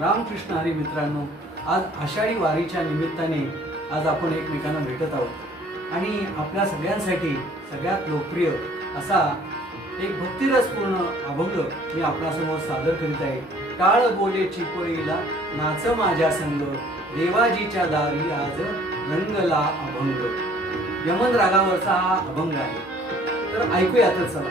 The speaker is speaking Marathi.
रामकृष्ण हरी मित्रांनो आज आषाढी वारीच्या निमित्ताने आज आपण एकमेकांना भेटत आहोत. आणि आपल्या सगळ्यांसाठी सगळ्यात लोकप्रिय असा एक भक्तिरसपूर्ण अभंग मी आपणासमोर सादर करीत आहे. टाळ बोले चिपळीला नाच माझ्या संग देवाजीच्या दारी आज रंगला अभंग. यमन रागावरचा हा अभंग आहे. तर ऐकूयातच चला.